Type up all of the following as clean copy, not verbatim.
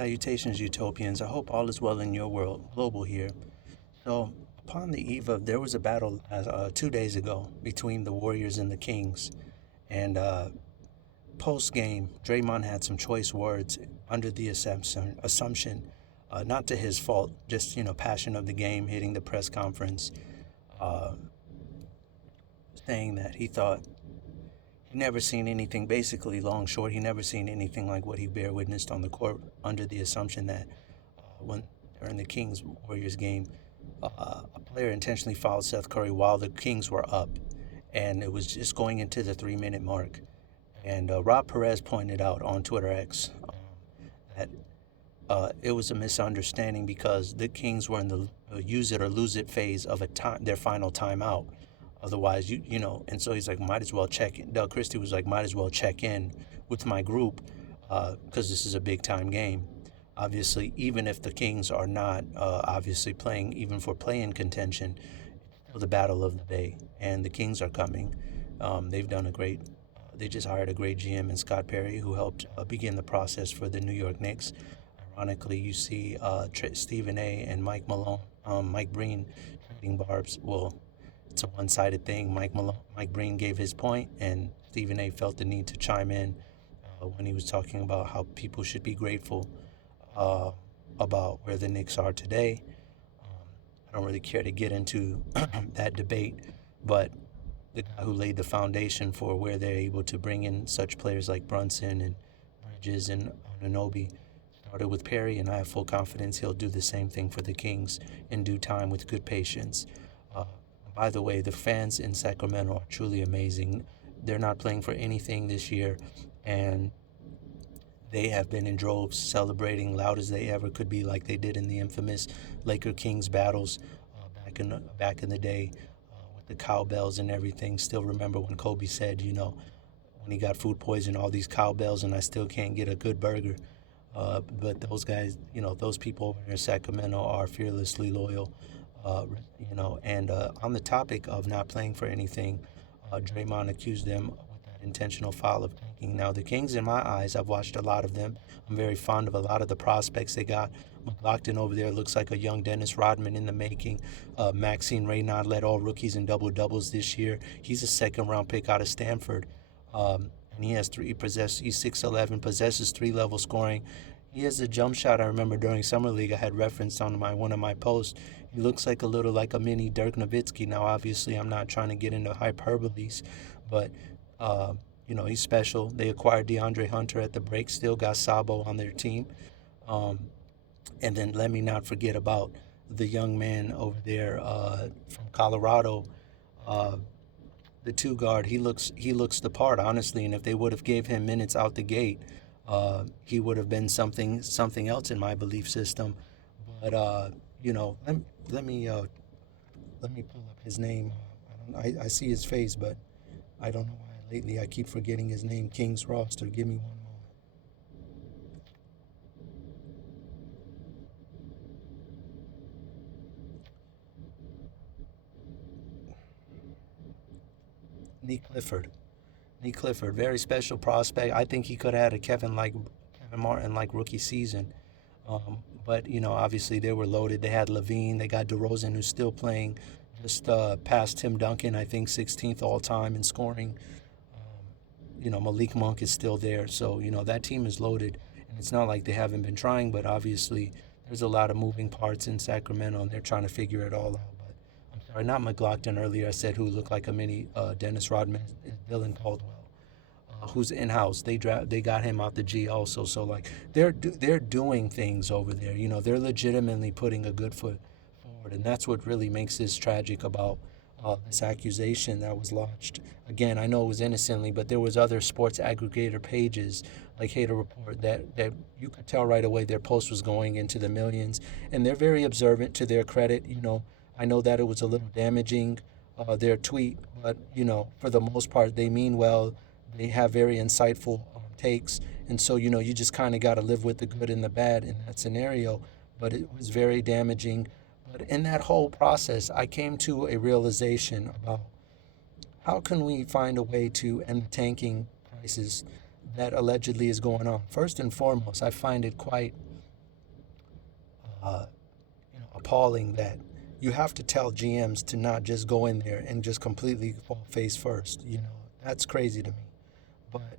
Salutations, Utopians. I hope all is well in your world. Global here. So, upon the eve of, there was a battle 2 days ago between the Warriors and the Kings. And post game, Draymond had some choice words under the assumption, not to his fault, just, passion of the game, hitting the press conference, uh, saying that he thought he never seen anything, basically, long short, he never seen anything like what he bear witnessed on the court under the assumption that when during the Kings Warriors game, a player intentionally fouled Seth Curry while the Kings were up, and it was just going into the 3 minute mark. And Rob Perez pointed out on Twitter X that it was a misunderstanding because the Kings were in the use it or lose it phase of their final timeout. Otherwise, and so he's like, might as well check in. Doug Christie was like, might as well check in with my group because this is a big time game. Obviously, even if the Kings are not obviously playing, even for play-in contention, it's still the battle of the Bay, and the Kings are coming. They've done they just hired a great GM in Scott Perry who helped begin the process for the New York Knicks. Ironically, you see Stephen A. and Mike Breen trading barbs. Well, it's a one-sided thing. Mike Breen gave his point, and Stephen A. felt the need to chime in when he was talking about how people should be grateful about where the Knicks are today. I don't really care to get into that debate, but the guy who laid the foundation for where they're able to bring in such players like Brunson and Bridges and Anunoby started with Perry, and I have full confidence he'll do the same thing for the Kings in due time with good patience. By the way, the fans in Sacramento are truly amazing. They're not playing for anything this year, and they have been in droves celebrating loud as they ever could be, like they did in the infamous Laker-Kings battles back in the day with the cowbells and everything. Still remember when Kobe said, when he got food poison, all these cowbells, and I still can't get a good burger. But those guys, those people over there in Sacramento are fearlessly loyal. And on the topic of not playing for anything, Draymond accused them with that intentional foul of tanking. Now, the Kings, in my eyes, I've watched a lot of them. I'm very fond of a lot of the prospects they got. McLaughlin over there looks like a young Dennis Rodman in the making. Maxine Reynaud led all rookies in double-doubles this year. He's a second-round pick out of Stanford. And he has he's 6'11", possesses three-level scoring. He has a jump shot. I remember during Summer League I had referenced on one of my posts. He looks like a mini Dirk Nowitzki. Now, obviously, I'm not trying to get into hyperboles, but, he's special. They acquired DeAndre Hunter at the break, still got Sabo on their team. And then let me not forget about the young man over there from Colorado, the two guard. He looks the part, honestly, and if they would have gave him minutes out the gate, he would have been something else in my belief system. But let me pull up his name. I see his face, but I don't know why lately I keep forgetting his name. King's roster. Give me one moment. Nick Clifford, very special prospect. I think he could have had a Kevin Martin rookie season. But obviously they were loaded. They had Levine, they got DeRozan, who's still playing, just past Tim Duncan, I think 16th all time in scoring. Malik Monk is still there, so that team is loaded, and it's not like they haven't been trying. But obviously there's a lot of moving parts in Sacramento, and they're trying to figure it all out. But I'm sorry, not McLaughlin earlier. I said who looked like a mini Dennis Rodman is Dylan Caldwell. Who's in-house. They got him out the G also. So they're doing things over there. They're legitimately putting a good foot forward, and that's what really makes this tragic about this accusation that was launched. Again, I know it was innocently, but there was other sports aggregator pages like Hater Report that you could tell right away their post was going into the millions, and they're very observant, to their credit. I know that it was a little damaging, their tweet, but for the most part they mean well. They have very insightful takes, and so you just kind of got to live with the good and the bad in that scenario. But it was very damaging. But in that whole process, I came to a realization about how can we find a way to end the tanking crisis that allegedly is going on. First and foremost, I find it quite uh, appalling that you have to tell GMs to not just go in there and just completely fall face first. That's crazy to me. But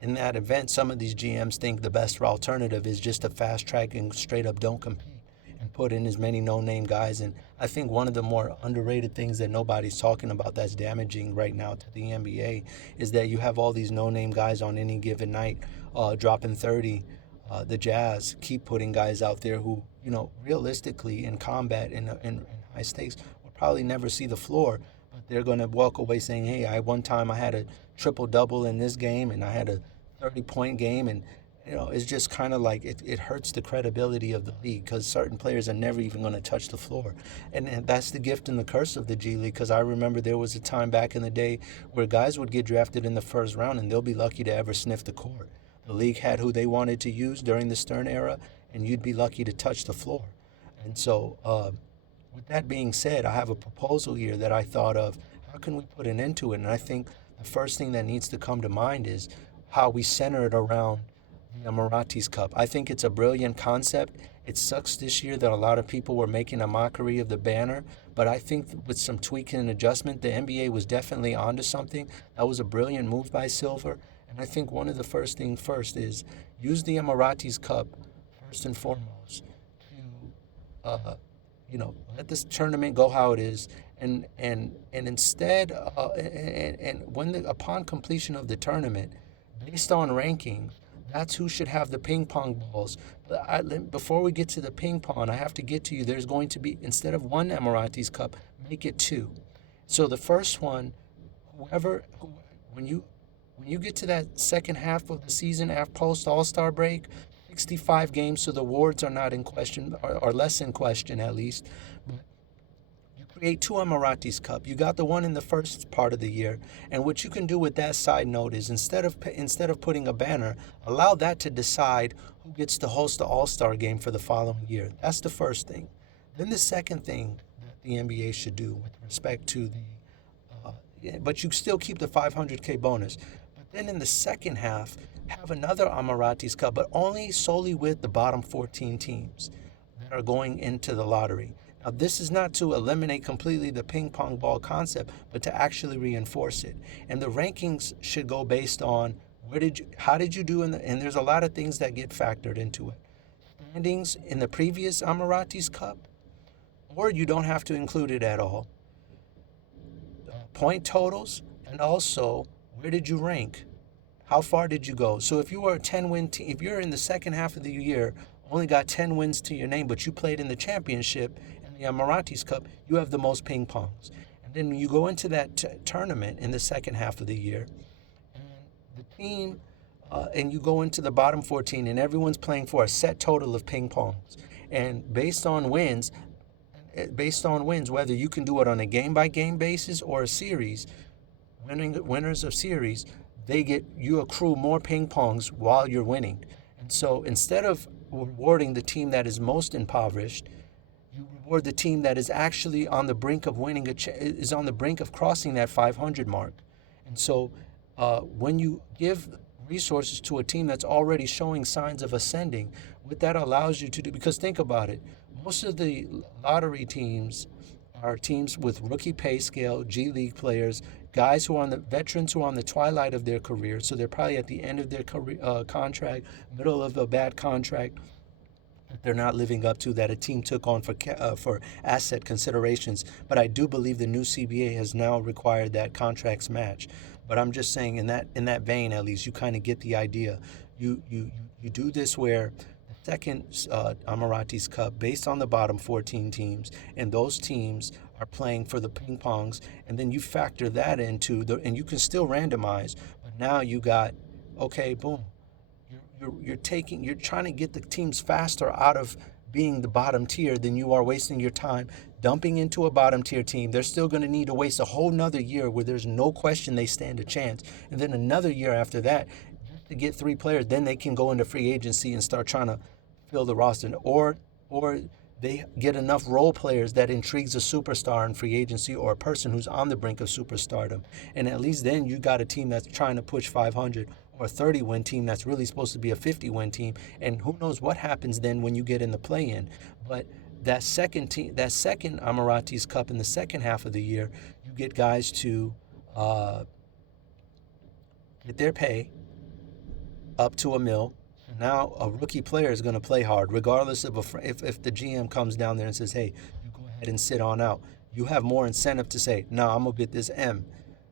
in that event, some of these GMs think the best alternative is just to fast track and straight up don't compete and put in as many no-name guys. And I think one of the more underrated things that nobody's talking about that's damaging right now to the NBA is that you have all these no-name guys on any given night dropping 30. The Jazz keep putting guys out there who, realistically in combat in high stakes will probably never see the floor. But they're going to walk away saying, hey, one time I had a triple-double in this game and I had a 30-point game. And, it's just kind of like it hurts the credibility of the league because certain players are never even going to touch the floor. And that's the gift and the curse of the G League, because I remember there was a time back in the day where guys would get drafted in the first round and they'll be lucky to ever sniff the court. The league had who they wanted to use during the Stern era, and you'd be lucky to touch the floor. And so, with that being said, I have a proposal here that I thought of. How can we put an end to it? And I think the first thing that needs to come to mind is how we center it around the Emiratis Cup. I think it's a brilliant concept. It sucks this year that a lot of people were making a mockery of the banner, but I think with some tweaking and adjustment, the NBA was definitely onto something. That was a brilliant move by Silver. And I think one of the first things first is use the Emiratis Cup first and foremost to, let this tournament go how it is, and instead, upon completion of the tournament, based on rankings, that's who should have the ping pong balls. Before we get to the ping pong, I have to get to you. There's going to be, instead of one Emiratis Cup, make it two. So the first one, when you get to that second half of the season after post All-Star break, 65 games, so the awards are not in question, or less in question at least. But you create two Emiratis Cup. You got the one in the first part of the year, and what you can do with that side note is instead of putting a banner, allow that to decide who gets to host the All-Star game for the following year. That's the first thing. Then the second thing that the NBA should do with respect to but you still keep the 500K bonus. Then in the second half, have another Emiratis Cup, but only solely with the bottom 14 teams that are going into the lottery. Now, this is not to eliminate completely the ping pong ball concept, but to actually reinforce it. And the rankings should go based on how did you do and there's a lot of things that get factored into it. Standings in the previous Emiratis Cup, or you don't have to include it at all. Point totals, and also where did you rank? How far did you go? So if you were a 10-win team, if you're in the second half of the year, only got 10 wins to your name, but you played in the championship and the Emiratis Cup, you have the most ping pongs. And then you go into that tournament in the second half of the year, and the team, and you go into the bottom 14, and everyone's playing for a set total of ping pongs. And based on wins, whether you can do it on a game-by-game basis or a series, winners of series, you accrue more ping pongs while you're winning. And so instead of rewarding the team that is most impoverished, you reward the team that is actually on the brink of winning, is on the brink of crossing that 500 mark. And so when you give resources to a team that's already showing signs of ascending, what that allows you to do, because think about it, most of the lottery teams are teams with rookie pay scale, G League players, guys who are veterans who are on the twilight of their career, so they're probably at the end of their career, contract, middle of a bad contract that they're not living up to, that a team took on for asset considerations. But I do believe the new CBA has now required that contracts match. But I'm just saying, in that vein, at least, you kind of get the idea. You do this where the second Emiratis Cup, based on the bottom 14 teams, and those teams are playing for the ping pongs, and then you factor that into and you can still randomize, but now you got, okay, boom, you're trying to get the teams faster out of being the bottom tier than you are wasting your time dumping into a bottom tier team. They're still going to need to waste a whole nother year where there's no question they stand a chance, and then another year after that to get 3 players. Then they can go into free agency and start trying to fill the roster, or they get enough role players that intrigues a superstar in free agency or a person who's on the brink of superstardom. And at least then you got a team that's trying to push 500. or a 30 win team that's really supposed to be a 50 win team. And who knows what happens then when you get in the play in. But that second team, that second Emiratis Cup in the second half of the year, you get guys to get their pay up to $1 million. Now a rookie player is going to play hard, regardless of if the GM comes down there and says, "Hey, you go ahead and sit on out." You have more incentive to say, "No, I'm gonna get this M,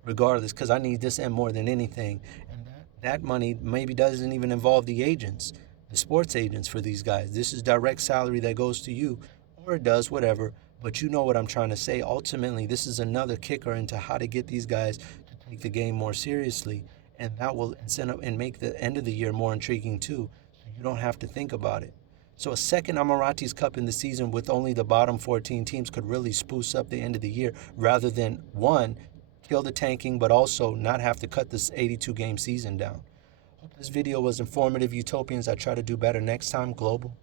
regardless, because I need this M more than anything." And that money maybe doesn't even involve the agents, the sports agents for these guys. This is direct salary that goes to you, or it does, whatever. But you know what I'm trying to say. Ultimately, this is another kicker into how to get these guys to take the game more seriously, and that will incentive and make the end of the year more intriguing too. So you don't have to think about it. So a second Emiratis Cup in the season with only the bottom 14 teams could really spruce up the end of the year, rather than one, kill the tanking, but also not have to cut this 82 game season down. Hope this video was informative, Utopians. I try to do better next time. Global.